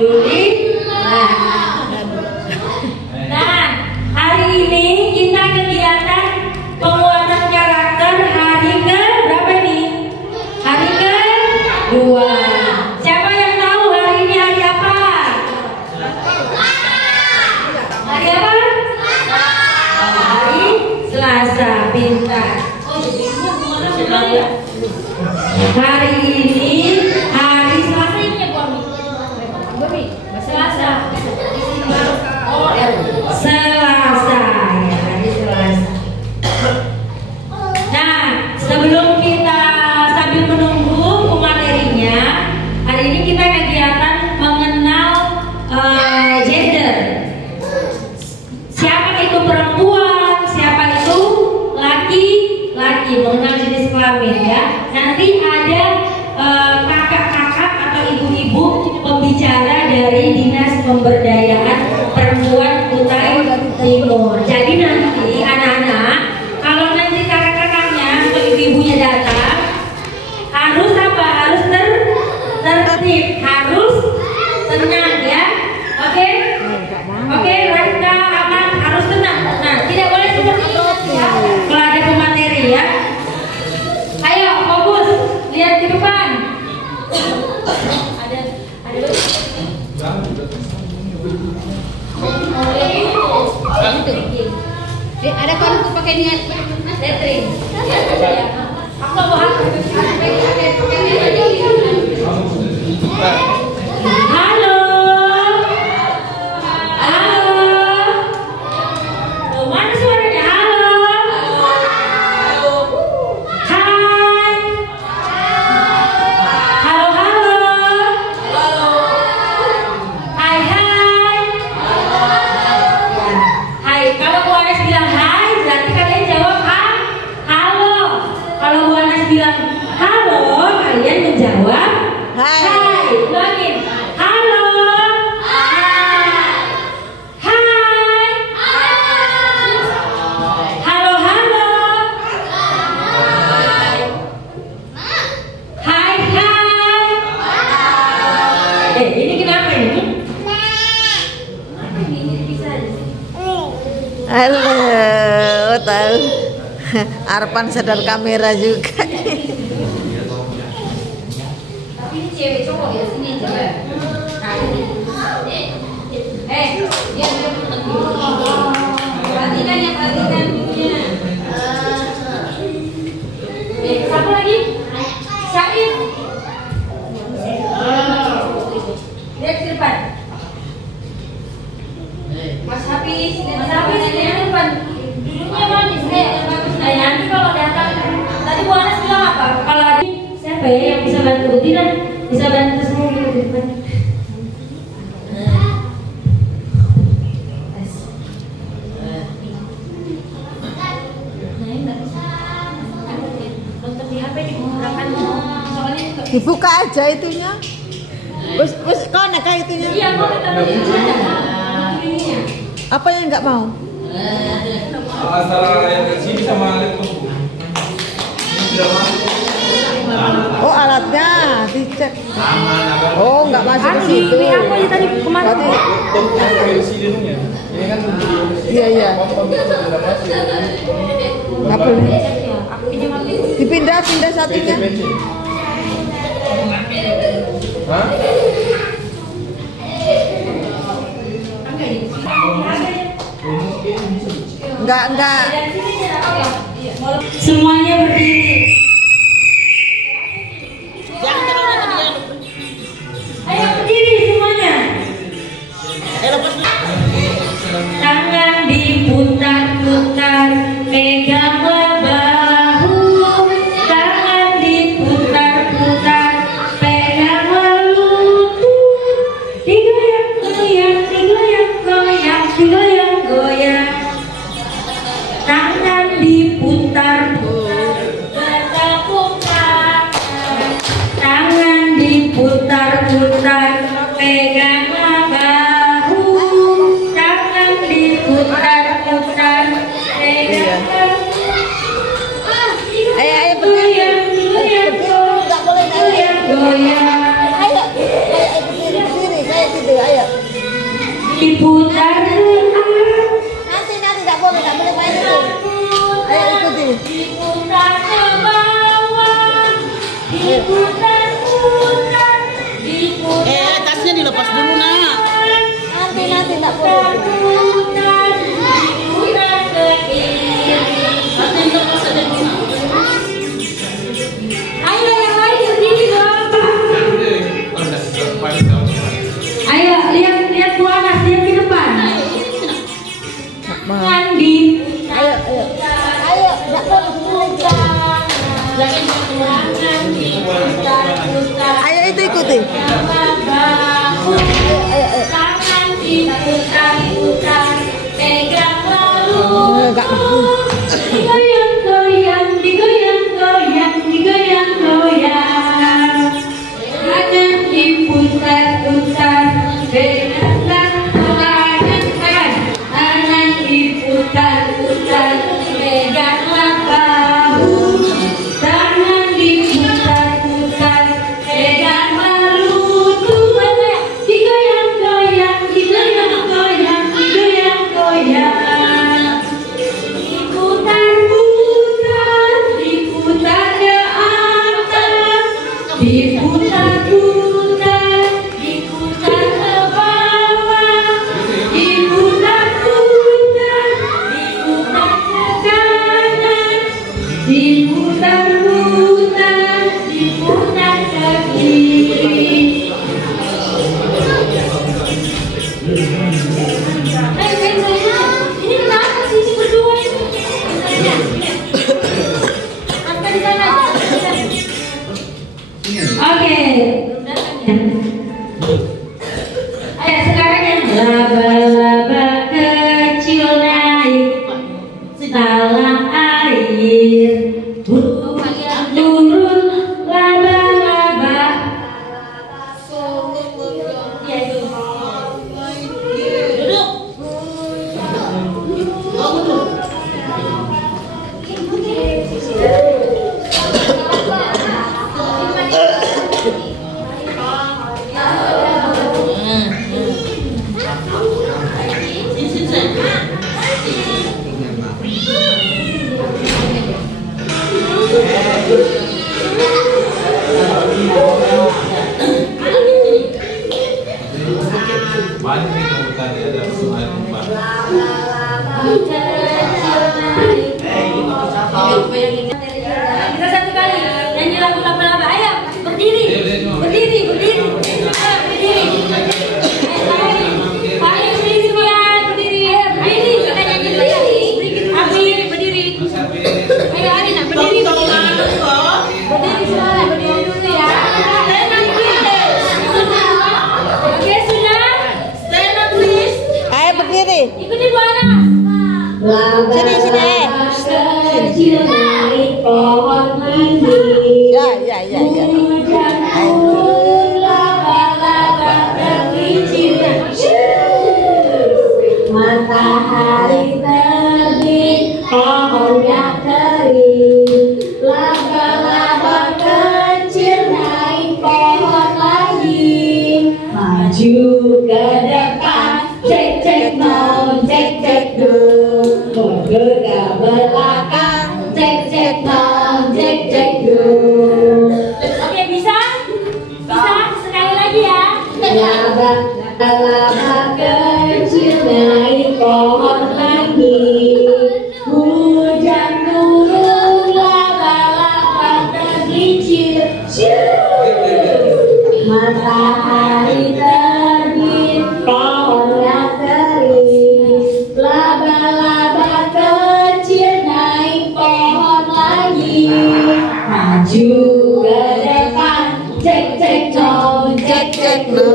Nah, hari ini kita kegiatan penguatan karakter hari ke berapa ini? Hari ke 2. Siapa yang tahu hari ini hari apa? Hari apa? Hari Selasa. Pintar. Hari ini hari Selasa ini ya, Selasa. Selasa ya, hari Selasa. Nah, sebelum kita sambil menunggu materinya, hari ini kita kegiatan mengenal gender. Siapa itu perempuan, siapa itu laki-laki, mengenal jenis kelamin ya. Nanti ada kakak-kakak atau ibu-ibu pembicara dari Dinas Pemberdayaan Perempuan Kutai Timur. Jadi nanti anak-anak, kalau nanti kakak-kakaknya atau ibu-ibunya datang, harus apa? Harus tertib, harus tenang ya. Oke? Oke, Rasta aman, harus tenang. Nah, tidak boleh seperti itu ya. Kalau ada pemateri ya. Ayo, fokus, lihat ke depan. Ada ada kartu pakai niat letring. Aku mau halo. Mana suaranya? Halo. Hai. Halo. Hai. Hai, kalau Bu Anas bilang hai, berarti kalian jawab halo. Kalau Bu Anas bilang halo, kalian menjawab hai. Ulangin. Halo. Hai. Halo. Hai. Ini kenapa ini? Halo, tahu. Arpan sadar kamera juga. Tapi ini cewek cowok ya, sini aja. Nah, ini. Dia perhatikan ya, perhatikan dulunya. Satu lagi. Syahid. Lihat ke depan. Mas Hafiz, lihat ke depan. Duduknya manis, yang bagus. Nah, nanti kalau datang, tadi Bu Anas bilang apa? Kalau ada siapa ya yang bisa bantu? Tidak, bisa bantu saya di depan. Untuk di HP digunakan soalnya Dibuka aja itunya. Wes konek itunya. iya, kok kita Apa yang nggak mau? Antara yang di sini sama laptop. Ini sudah masuk. Oh, alatnya dicek. Oh, nggak masuk ke situ. Ini aku aja tadi kemarin. Berarti Ini kan iya. Kabelnya. Dipindah satunya. Hah? Enggak. Semuanya berdiri. Ayo berdiri semuanya. Tangan diputar-putar, peganglah bahu. Tangan diputar-putar, peganglah lutut. Digoyang-goyang, digoyang-goyang, digoyang-goyang. Tangan diputar. diputar ke Nanti nggak boleh main itu. Ayo ikuti. diputar ke bawah, diputar diputar. Tasnya dilepas dulu nak. Nanti nggak boleh. Diputar ke kiri. Ayo yang lain berdiri dong. Ayo lihat Bu Anas, lihat ke depan. Mandi. Ayo, nggak boleh. Ayo itu ikuti. Tangan diputar-putar, pegang lalu. Digoyang-goyang, digoyang-goyang, digoyang-goyang. Tangan diputar-putar, pegang tangan diputar-putar, peganglah bahu. Tangan diputar-putar, peganglah lutut. Digoyang-goyang, digoyang-goyang, digoyang-goyang. Diputar-putar, diputar ke atas. Diputar-putar, diputar ke bawah. Diputar-putar, diputar ke kanan. Diputar-putar, diputar ke kiri. Ini kenapa sih ini berdua ini? Angkat di sana. Oke. Ayo sekarang yang laba-laba kecil naik dalam air. Turun laba-laba. Banyak nih kalau tadi ada soal lupa. Kita satu kali nyanyi lagu laba-laba. Ayo berdiri, berdiri, berdiri. Ayo berdiri. Paling berdiri biar berdiri. Berdiri kita nyanyi berdiri. Amir berdiri. Ayo Ari nak berdiri. Berdiri semua, berdiri dulu ya. Oke sudah. Stand up please. Ayo berdiri. Ikuti Bu Anas. Sini. Kecil naik pohon tinggi. Ya. Laba-laba tergelincir. Matahari terbit, pohonnya kering. Laba-laba kecil naik pohon lagi. Maju ke depan, cek cek non, cek cek do. Mundur ke belakang, cek cek non, cek cek do. Oke bisa? Bisa? Sekali lagi ya. Laba-laba kecil naik pohon lagi. Hujan turun, laba-laba tergelincir. Matahari terbit, pohonnya kering. Laba-laba kecil naik pohon lagi. Maju ke depan, cek cek no, cek cek no.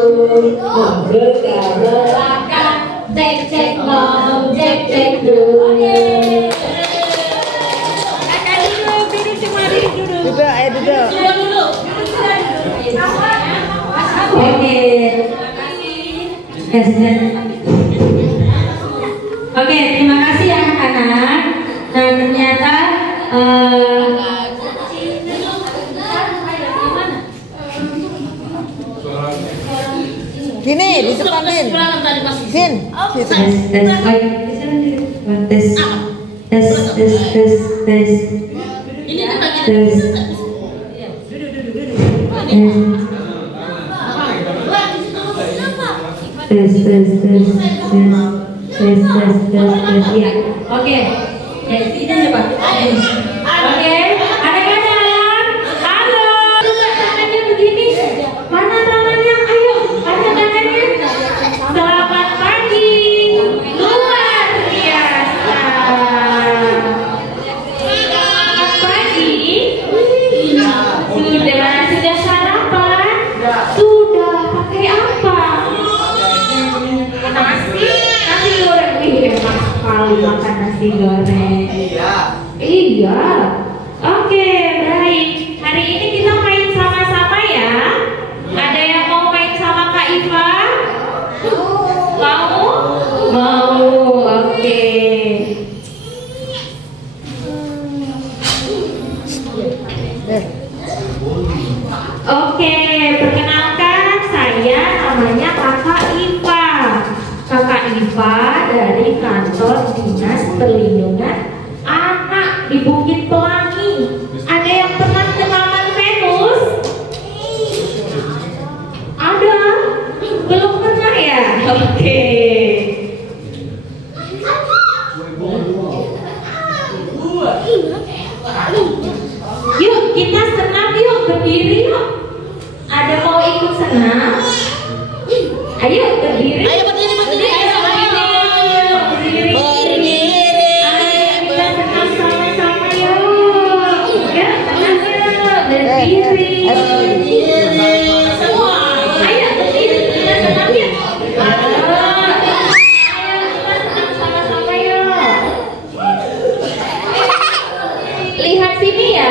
Mundur ke belakang, cek cek no, cek cek no. Oke. Kakak dulu, duduk semua duduk. Duduk. Duduk. Oke. Oke, terima kasih anak-anak. Nah, ternyata Sini di depan Din. Din. Tes tes baik. Tes tes tes tes tes. Ini kita Tes. Tes tes tes tes tes tes ya. Oke. Ya, kita coba. Oke, anak-anak. Halo. Coba tangannya begini. Mana tangannya? Ayo, ada tangannya. Selamat pagi. Luar biasa. Selamat pagi. Sudah sarapan? Sudah. Pakai apa? Nasi goreng. Enak sekali makan nasi goreng. Iya. Oke, baik. Hari ini kita main sama-sama ya. Ada yang mau main sama Kak Iva? Mau? Mau. Oke. Oke, perkenalkan saya namanya Kakak Iva. Kakak Iva dari kantor Dinas Perlindungan Anak di Bukit Pelangi. Ada yang pernah ke Taman Venus? Ada? Belum pernah ya? Oke. Yuk kita senam yuk, berdiri yuk. Ada mau ikut senam? Ayo berdiri. Ayo berdiri, berdiri. Ayo berdiri. Ayo kita senam sama-sama yuk. Ya, senam yuk. Berdiri. Semua. Ayo berdiri, kita senam yuk. Ayo kita senam sama-sama yuk. Lihat sini ya.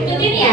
Ikutin ya.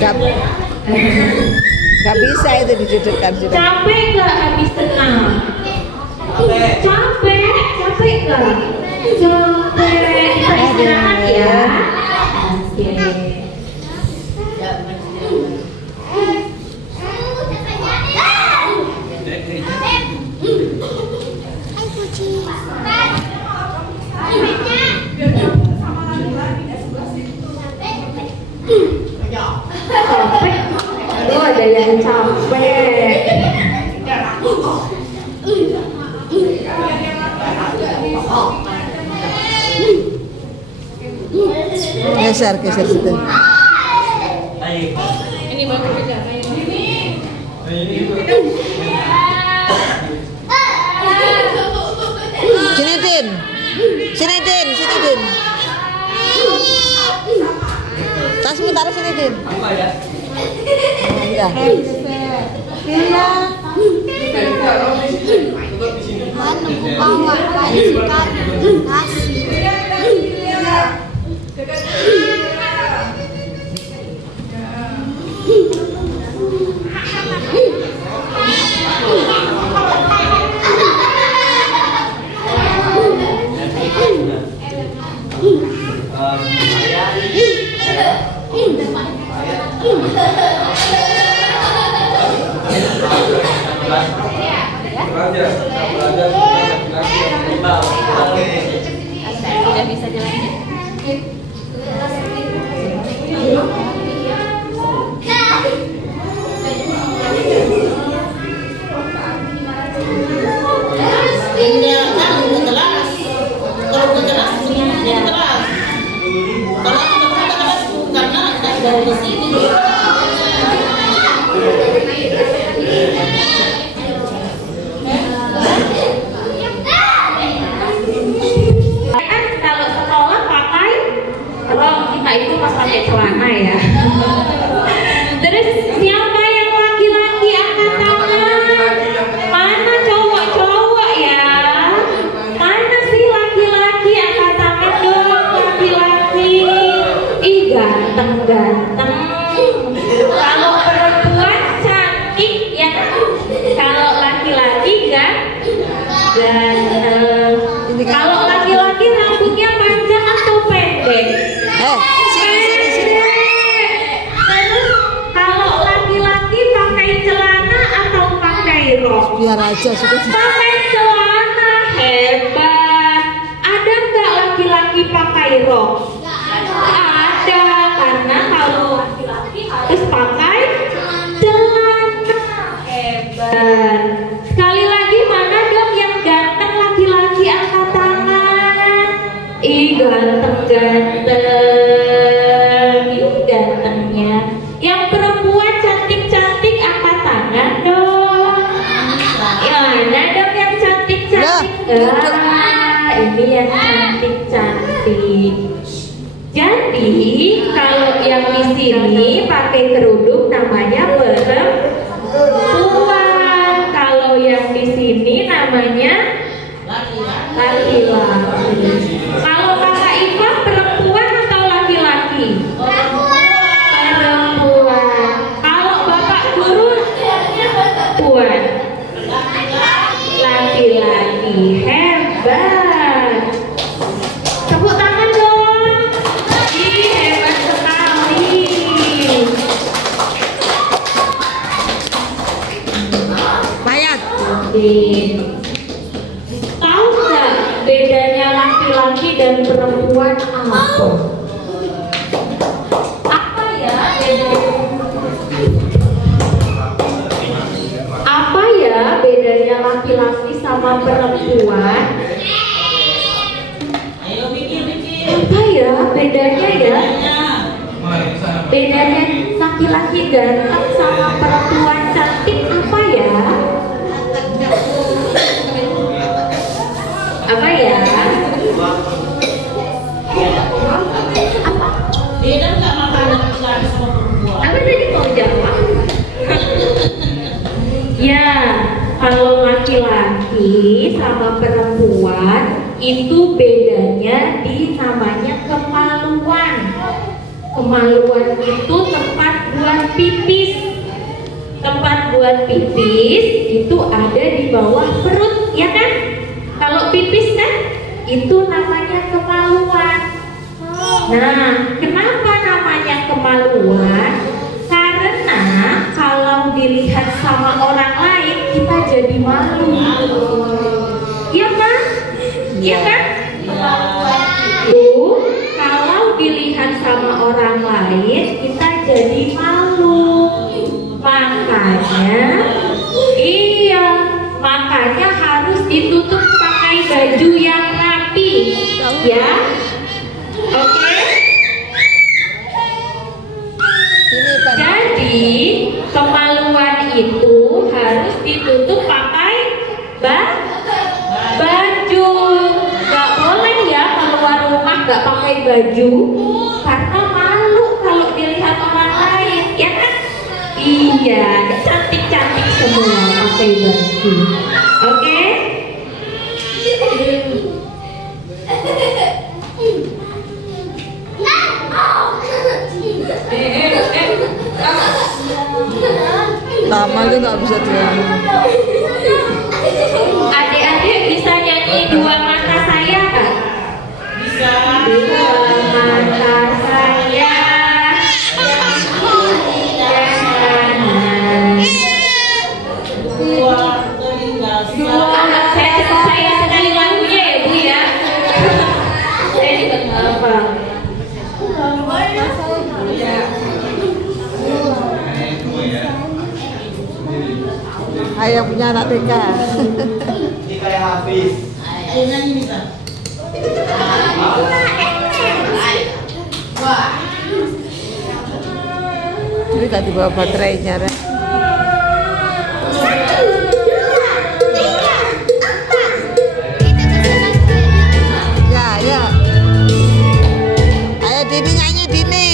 Gak bisa itu didudukkan sudah. Capek nggak habis tenang? Capek nggak? Capek. Kita istirahat ya. Oke. Capek. Aduh, ada yang capek. Geser situ. Ini baru kerja. Sini Din. Tasmu taruh sini Din. Apa ya? Iya. Udah bisa jalannya? Dari sini. Kalau sekolah pakai, kalau kita itu pas pakai celana ya. Terus siapa yang laki-laki angkat tangan? Mana cowok-cowok ya? Mana sih laki-laki angkat tangan dong, laki-laki? Ih ganteng-ganteng. Kalau perempuan cantik ya, kalau laki-laki ganteng. Kalau laki-laki rambutnya panjang atau pendek? Sini. Terus kalau laki-laki pakai celana atau pakai rok? Biar aja sudah. Pakai celana, hebat. Ada nggak laki-laki pakai rok? Ada, karena kalau laki-laki harus pakai celana, hebat. Sekali lagi, mana dong yang ganteng laki-laki angkat tangan? Ih ganteng-ganteng, ih gantengnya. Yang perempuan cantik-cantik angkat tangan dong. Mana dong yang cantik-cantik? Ini yang cantik-cantik. Jadi kalau yang di sini pakai kerudung namanya perempuan. Kalau yang di sini namanya laki-laki. Kalau kakak Iva perempuan atau laki-laki? Perempuan. Kalau bapak guru perempuan. Laki-laki. Hebat. Tepuk tangan dong. Ih, hebat sekali. Bayat. Tahu nggak bedanya laki-laki dan perempuan apa? Apa ya bedanya? Apa ya bedanya laki-laki sama perempuan? Apa ya bedanya ya? Bedanya laki-laki ganteng sama perempuan cantik apa ya? Apa ya? Beda nggak makanan laki-laki sama perempuan? Apa tadi mau jawab? Ya, kalau laki-laki sama perempuan itu bedanya di namanya kemaluan. Kemaluan itu tempat buat buat pipis. Tempat buat pipis itu ada di bawah perut, ya kan? Kalau pipis kan itu namanya kemaluan. Nah, kenapa namanya kemaluan? Karena kalau dilihat sama orang lain kita jadi malu. Iya kan? Iya kan? Tuh, kalau dilihat sama orang lain kita jadi malu. Makanya, iya, makanya harus ditutup pakai baju yang rapi, ya. Oke? Jadi kemaluan itu harus ditutup pakai baju. Gak boleh ya keluar rumah gak pakai baju, karena malu kalau dilihat orang lain, ya kan? Iya, cantik-cantik semua pakai baju. Oke? Lama tuh nggak bisa jalan. Adik-adik bisa nyanyi dua mata saya kan? Bisa. Dua mata saya. Saya sekali lagunya ya Bu ya. Saya juga nggak apa. Ayah punya anak TK. Ini kayak Hafiz. Ini tadi bawa baterainya, Rek. Ya, ya. Ayo Dini nyanyi Dini.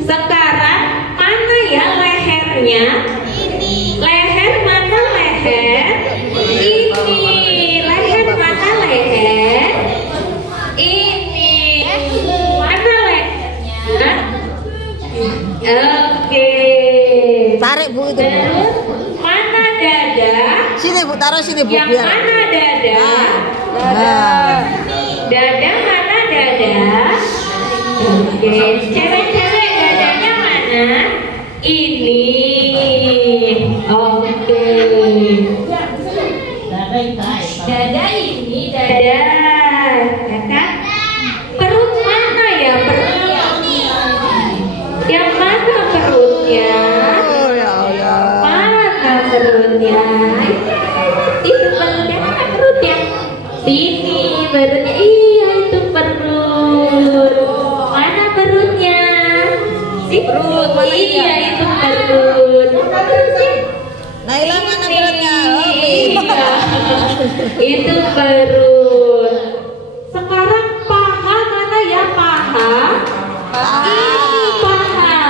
Sekarang mana ya lehernya? Leher mana leher? Ini leher mana leher? Ini mana lehernya? Oke. Tarik Bu itu. Terus mana dada? Sini Bu, taruh sini Bu Yang biar. mana dada? Nah. Dada mana dada? Oke, cewek-cewek dadanya mana? Ini. Oke. Dada ini dada, ya kan? Perut mana ya perutnya? Yang mana perutnya? Oh ya Allah. Mana perutnya? Itu perutnya, mana perutnya? Sini perutnya, iya itu perut. Mana perutnya? Perut, iya itu perut. Naila mana perutnya? Iya, itu perut. Sekarang paha mana ya paha? Ini paha.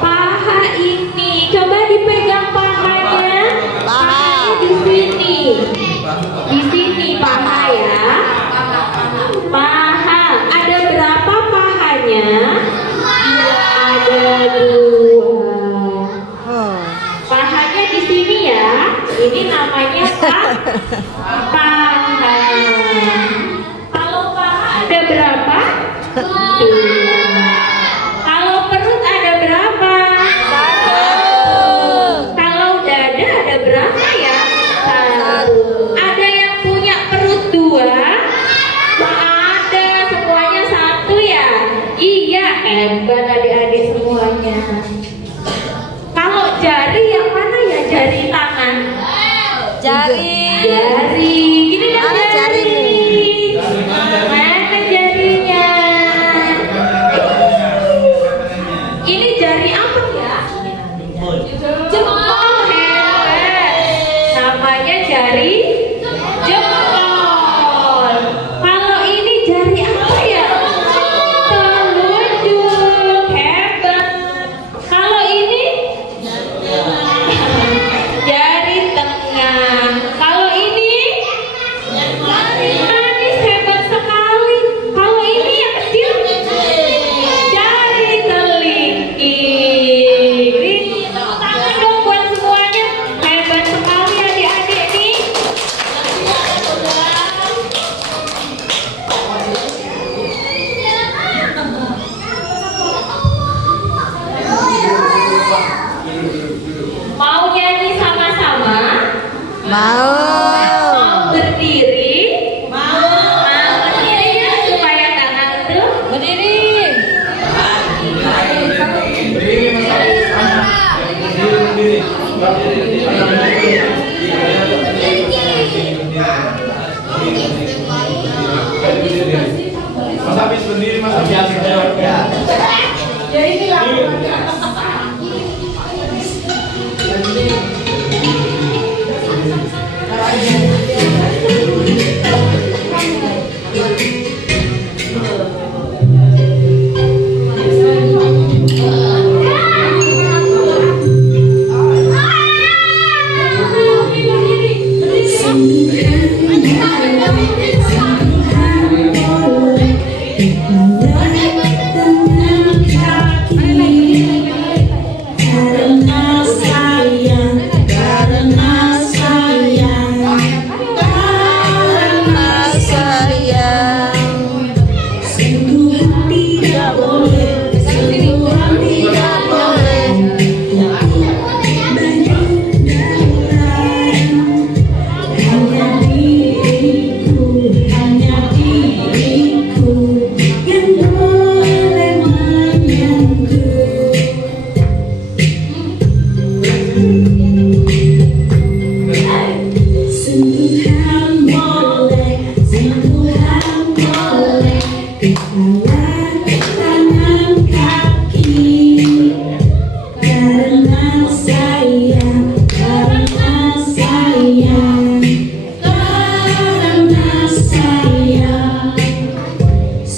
Paha ini, coba dipegang pahanya. Pahanya di sini. Di sini paha ya. Paha. Ada berapa pahanya? Ada 2. Oh. Pahanya di sini ya. Ini namanya paha. Kalau paha ada berapa? 2. Kalau perut ada berapa? 1. Kalau dada ada berapa ya? 1. Ada yang punya perut 2? Ada, semuanya 1 ya? Iya, hebat adik-adik semuanya. Kalau jari yang mana ya? Jari tangan. Jari. Gini kan Mana jari. Mana jarinya? Ini jari apa ya? Jempol. Hebat. Namanya jari jempol. Kalau ini jari apa ya? Telunjuk. Hebat. Kalau ini jari tengah. Kalau ini manis, hebat sekali. Kalau ini yang kecil jari telingki. Tangan dong buat semuanya. Hebat sekali adik-adik nih. Mau nyanyi sama-sama? Mau. Mau berdiri? Mau berdiri ya supaya tangan itu berdiri. Mas habis berdiri, Mas habis Ya. Jadi ini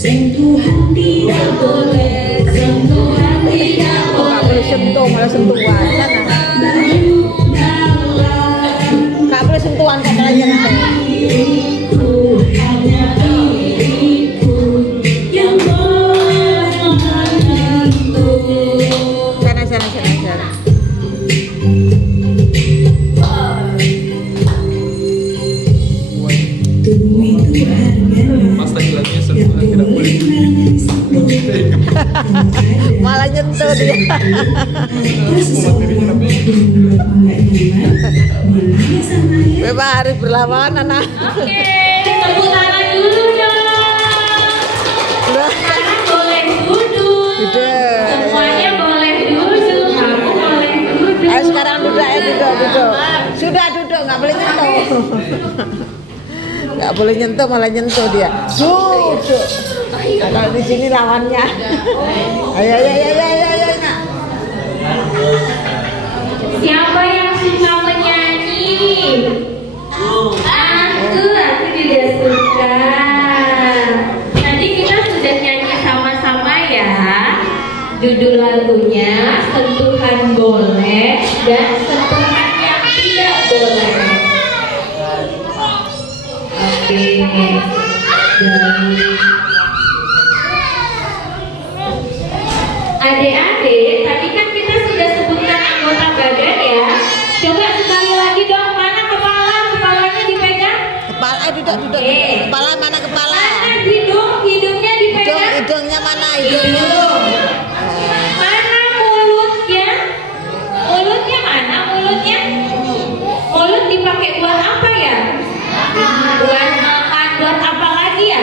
Sentuhan tidak boleh, sentuhan tidak Nggak boleh sentuh, malah sentuhan. Sana. Nggak boleh sentuhan, kok malah nyentuh. Sana. Mas lagi-laginya sentuhan tidak boleh. Malah nyentuh dia. Bebas harus berlawanan, nah. Oke, tepuk tangan dulu dong. Sekarang boleh duduk. Duduk. Semuanya boleh duduk. Kamu boleh duduk. Ayo sekarang duduk, duduk. Sudah duduk, nggak boleh nyentuh. Nggak boleh nyentuh, malah nyentuh dia. Duduk. Kalau di sini lawannya. Ayo. Nak. Siapa yang suka menyanyi? Aku juga suka. Nanti kita sudah nyanyi sama-sama ya. Judul lagunya sentuhan boleh dan sentuhan yang tidak boleh. Oke. Adik-adik, tadi kan kita sudah sebutkan anggota badan ya. Coba sekali lagi dong, mana kepala? Kepalanya dipegang? Kepala, duduk. Oke. Kepala mana kepala? Mana hidung? Hidungnya dipegang? Hidungnya mana? Hidungnya. Mana mulutnya? Mulutnya mana? Mulutnya? Mulut dipakai buat apa ya? Buat makan, buat apa lagi ya?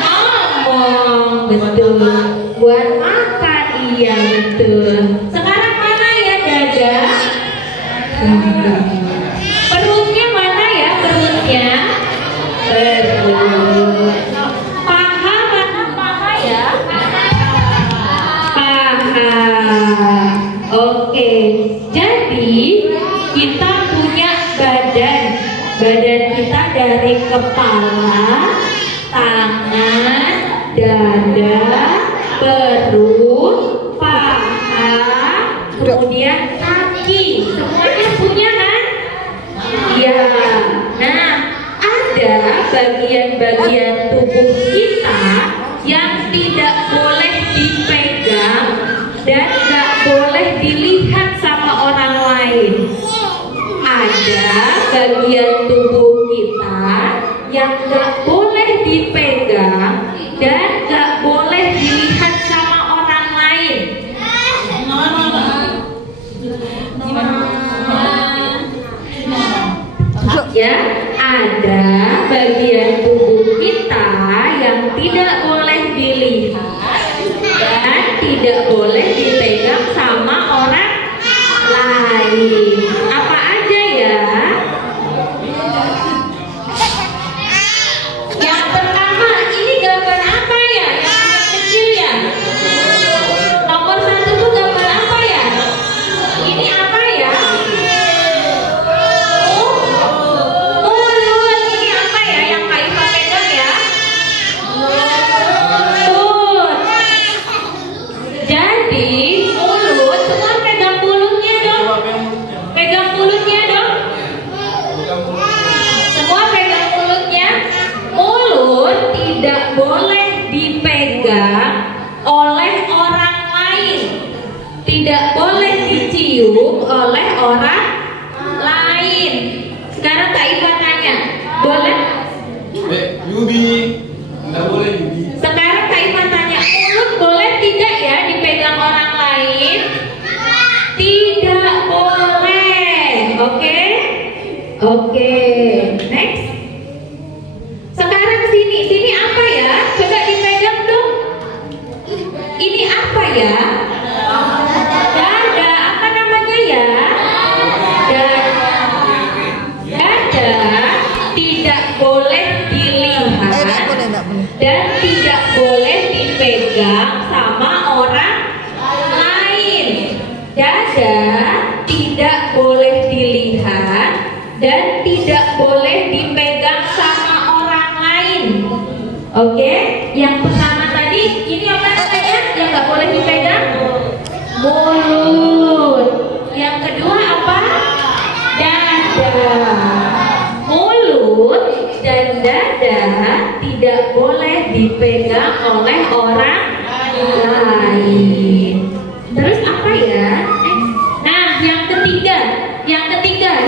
Ngomong, betul. Buat makan, iya betul. Sekarang mana ya dada? Perutnya mana ya perutnya? Perut. Paha mana paha ya? Paha. Oke. Jadi kita punya badan. Badan kita dari kepala, tangan, dada, perut, paha, kemudian kaki. Semuanya punya kan? Ya. Nah, ada bagian-bagian tubuh kita yang tidak boleh dipegang dan nggak boleh dilihat sama orang lain. Ada bagian tubuh kita yang nggak boleh dipegang dan nggak boleh dilihat sama orang lain. Ya, ada bagian tubuh kita yang tidak boleh dilihat dan tidak boleh dipegang sama orang lain. Apa aja ya? Yang pertama, ini gambar apa ya? Yang kecil ya? Nomor 1 tuh gambar apa ya? Ini apa ya? Mulut. Ini apa ya yang Kak Iva pegang ya? Mulut. Jadi mulut, semua pegang mulutnya dong. Pegang mulutnya dong. Semua pegang mulutnya. Mulut tidak boleh dipegang oleh orang lain. Tidak boleh dicium oleh orang lain. Sekarang Kak Iva tanya, boleh? Yubi, nggak boleh Yubi. Sekarang Kak Iva tanya, mulut boleh tidak ya dipegang orang lain? Tidak boleh. Oke? Oke. Next. Sekarang sini apa ya? Coba dipegang dong. Ini apa ya? Dada. Apa namanya ya? Dada tidak boleh dilihat Nggak boleh. dan tidak boleh dipegang sama orang lain. Dada tidak boleh dilihat dan tidak boleh dipegang sama orang lain. Oke? Yang pertama boleh dipegang? Mulut. Yang kedua apa? Dada. Mulut dan dada tidak boleh dipegang oleh orang lain. Terus apa ya? Nah, yang ketiga,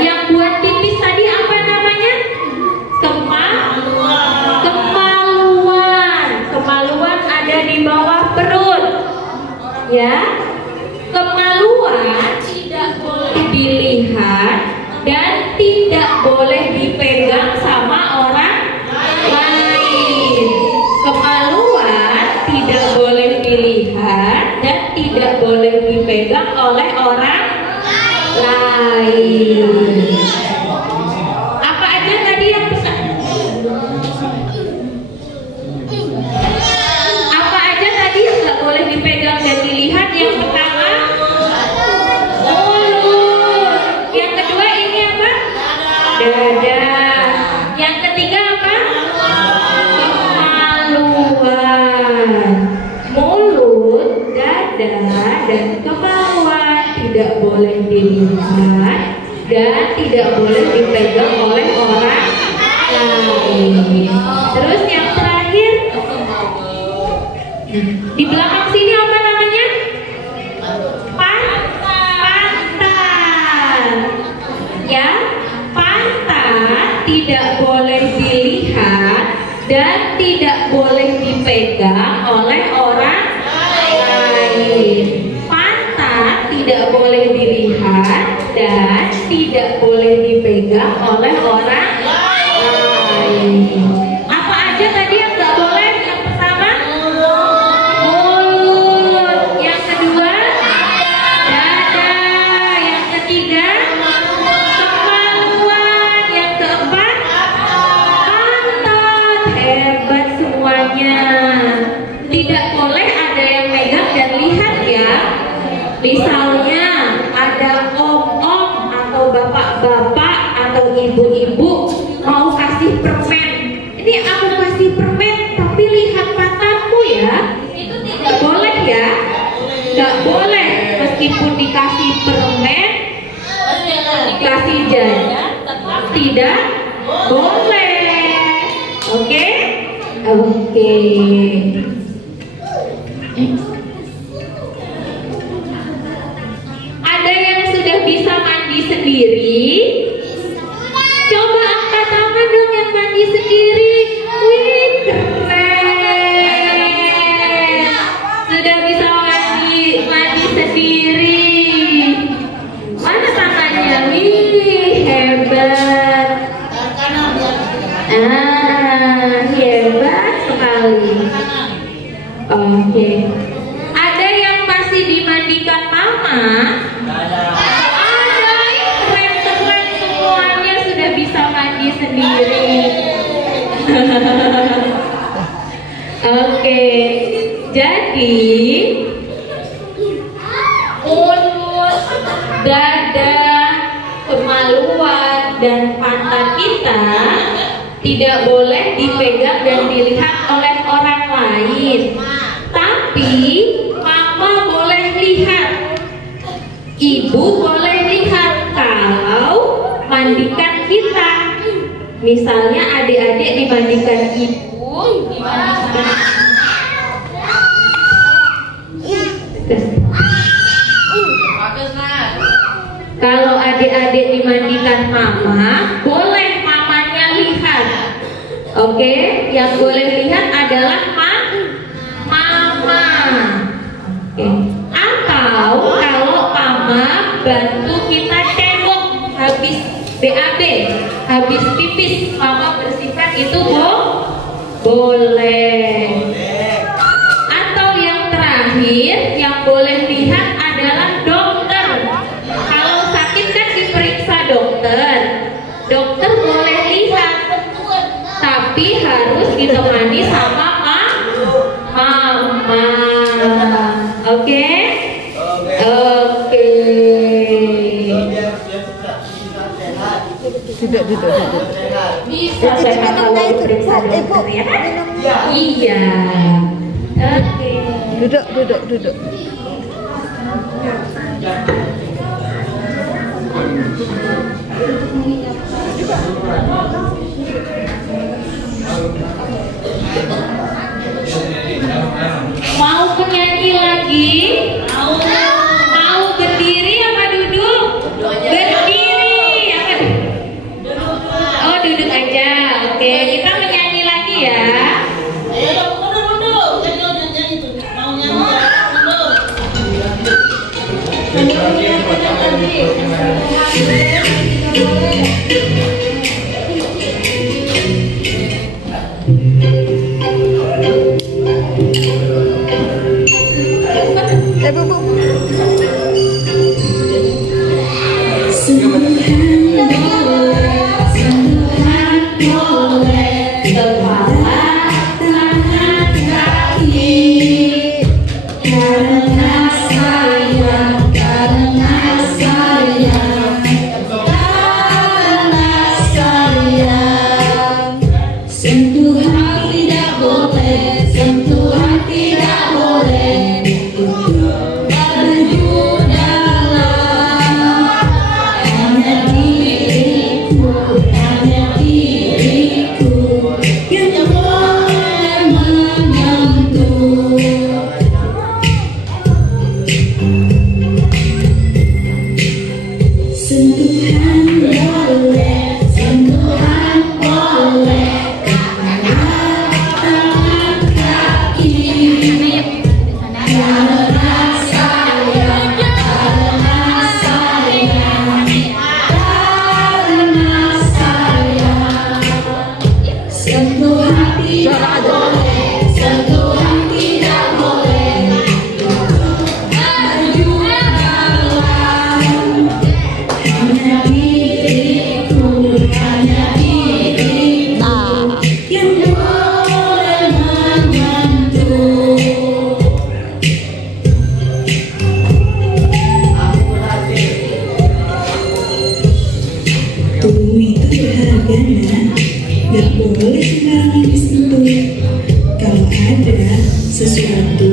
yang buat pipis tadi apa namanya? Kemaluan ada di bawah perut. Ya. Kemaluan tidak boleh dilihat dan tidak boleh dipegang sama orang lain. Kemaluan tidak boleh dilihat dan tidak boleh dipegang oleh orang lain. Apa aja tadi yang pesan? Apa aja tadi yang nggak boleh dipegang dan dilihat? Yang pertama, mulut. Yang kedua ini apa? Dada. Yang ketiga apa? Kemaluan. Mulut, dada, dan kemaluan tidak boleh dilihat dan tidak boleh dipegang oleh orang lain. Terus yang terakhir, di belakang sini apa namanya? Pantat. Ya, pantat tidak boleh dilihat dan tidak boleh dipegang oleh orang lain. Pantat tidak boleh dilihat dan tidak boleh dipegang oleh orang lain. Apa aja tadi yang nggak boleh? Yang pertama, mulut. Yang kedua, dada. Yang ketiga, kemaluan. Yang keempat, pantat. Hebat semuanya. Tidak boleh ada yang megang dan lihat ya. Misalnya ada om-om atau bapak-bapak atau ibu-ibu mau kasih permen. Ini aku kasih permen tapi lihat mataku ya. Itu tidak boleh ya. Gak boleh meskipun dikasih permen, kasih jajan, tidak boleh. Oke? Oke. Ada yang sudah bisa mandi sendiri? Coba angkat tangan dong yang mandi sendiri. Wih, keren. Sudah bisa mandi sendiri. Mana tangannya? Wih, hebat. Hebat sekali. Oke. Ada yang masih dimandikan mama? Ada, keren-keren semuanya sudah bisa mandi sendiri. Oke, jadi mulut, dada, kemaluan, dan pantat kita tidak boleh dipegang dan dilihat oleh orang lain. Tapi mama boleh lihat, ibu boleh lihat kalau mandikan kita. Misalnya adik-adik dimandikan ibu, dimandikan. Kalau adik-adik dimandikan mama, boleh mamanya lihat. Oke, yang boleh lihat adalah mama. Oke. Atau kalau mama bantu kita cebok habis BAB, habis pipis, mama bersihkan itu boleh. Atau yang terakhir yang boleh lihat adalah dokter. Kalau sakit kan diperiksa dokter. Dokter boleh lihat, tapi harus ditemani sama mama. Oke? Oke. Duduk. Bisa sehat kalau diperiksa dokter ya? Iya. Oke. Duduk, duduk, duduk. Mau penyanyi lagi? Mau berdiri apa duduk? Berdiri apa? Oh, duduk aja. Oke, kita menyanyi lagi ya. Mundur. Nyanyi tuh. Mau nyanyi ya? Mundur. Gak boleh sembarangan disentuh. Kalau ada sesuatu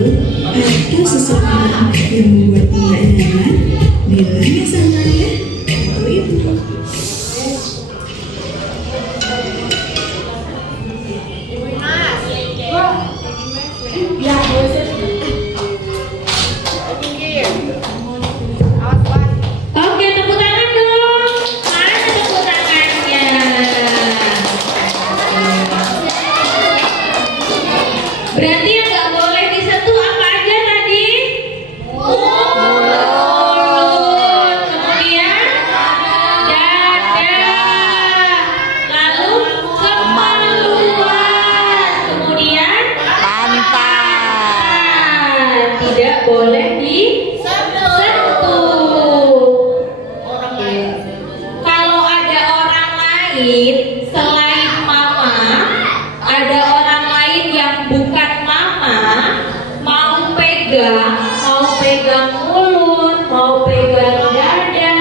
atau seseorang yang membuat nggak nyaman, bilang ya sama ayah atau ibu. Oke, tepuk tangan dong. Mana tepuk tangannya? Berarti yang nggak boleh disentuh apa aja tadi? Mulut, kemudian dada, lalu kemaluan, kemudian pantat. Tidak boleh kalau ada orang lain selain mama, ada orang lain yang bukan mama, mau pegang mulut, mau pegang dada,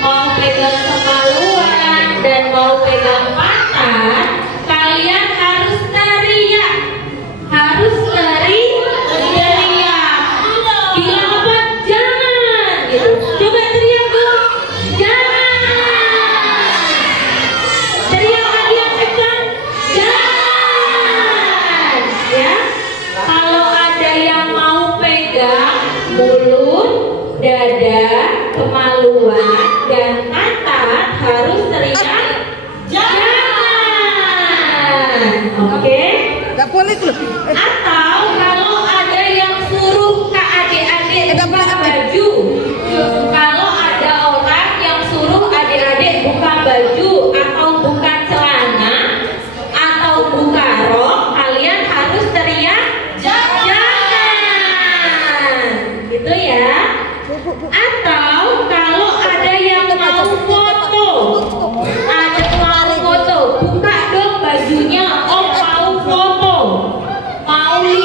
mau pegang kemaluan, dan mau pegang pantat, kalian harus teriak, bilang apa? Jangan gitu. Coba teriak dong. Jangan. Teriak lagi yang kencang. Jangan. Ya. Kalau ada yang mau pegang mulut, dada, kemaluan, dan pantat, harus teriak jangan. Oke? Gak boleh tuh. Atau kalau ada yang suruh ke adik-adik buka baju, kalau ada orang yang suruh adik-adik buka baju atau buka celana atau buka rok, kalian harus teriak jangan, gitu ya. Atau kalau ada yang mau foto, buka dong bajunya, om mau foto, mau lihat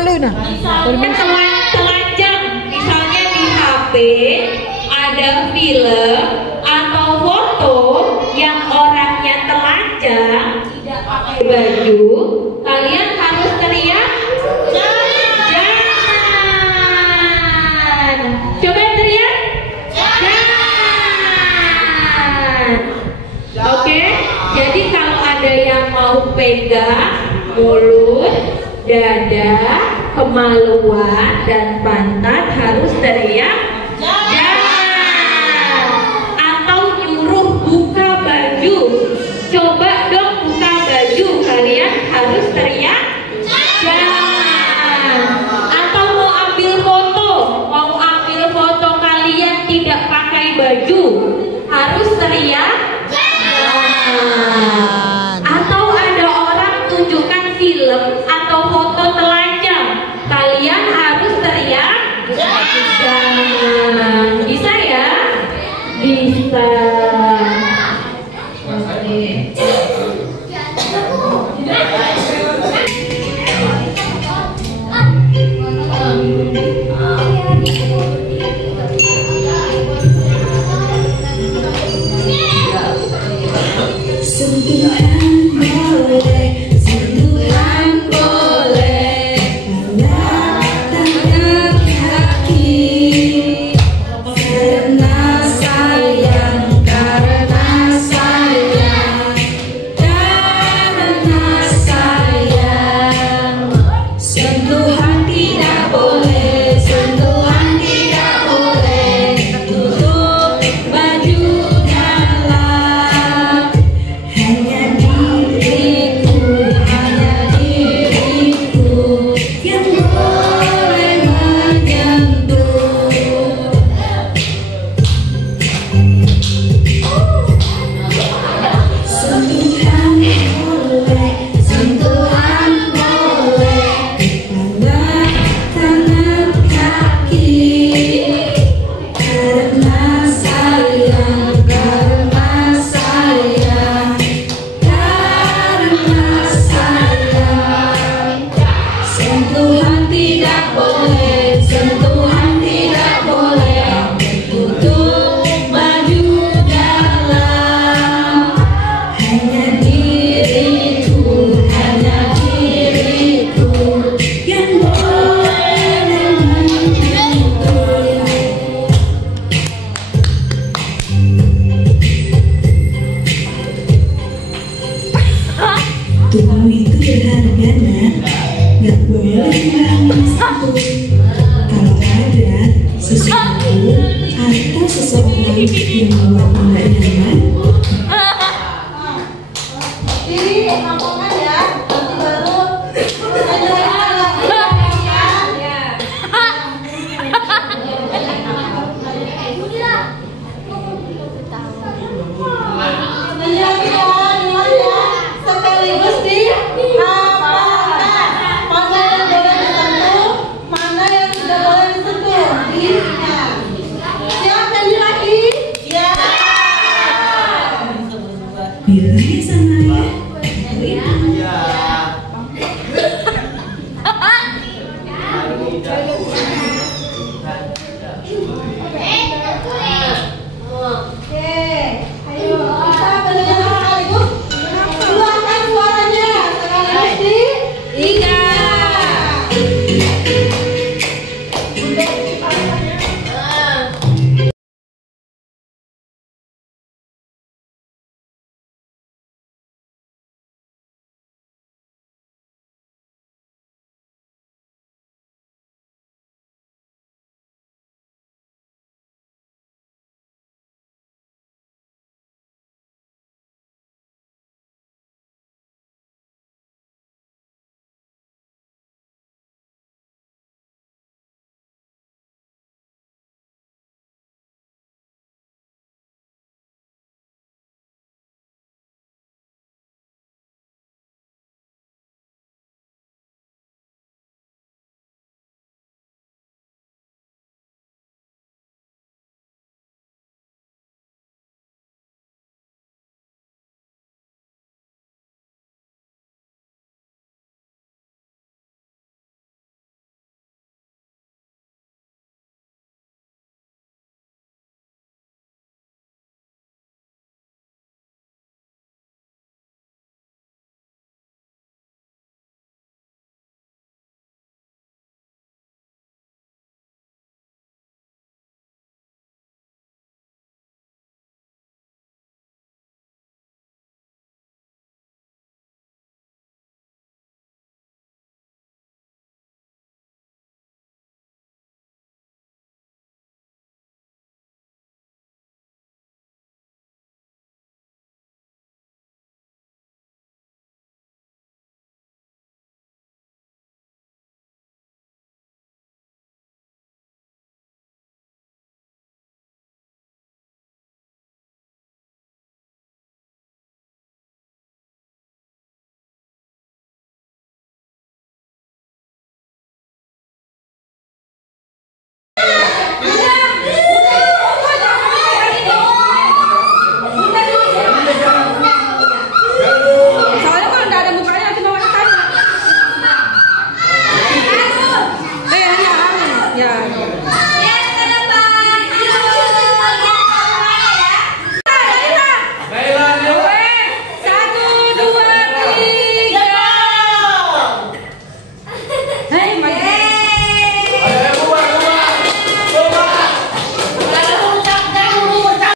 malu nah. Telanjang, misalnya di HP ada film atau foto yang orangnya telanjang tidak pakai baju, kalian harus teriak jangan. Coba teriak jangan. Oke, jadi kalau ada yang mau pegang mulut, dada, kemaluan, dan pantat harus teriak jangan. Atau nyuruh buka baju, coba dong buka baju, kalian harus teriak jangan. Atau mau ambil foto kalian tidak pakai baju, harus teriak jangan. Atau ada orang tunjukkan film atau foto telanjang, kalian harus teriak jangan. Bisa ya? Bisa. Sentuhan boleh, sentuhan boleh, tangan kaki, karena sayang, karena sayang, karena sayang. Sentuhan tidak boleh, sentuhan tidak boleh, tutup baju dalam. Hanya diriku yang boleh menyentuh. Sentuhan boleh, sentuhan boleh, kepala, tangan, kaki, karena sayang, karena sayang, karena sayang. Sentuhan tidak boleh, sentuhan tidak boleh, tutup baju dalam. Hanya diriku yang boleh menyentuh. Tubuh itu berharga, nak. Gak boleh sembarangan sentuh. Kalau ada sesuatu atau seseorang yang membuatmu gak nyaman,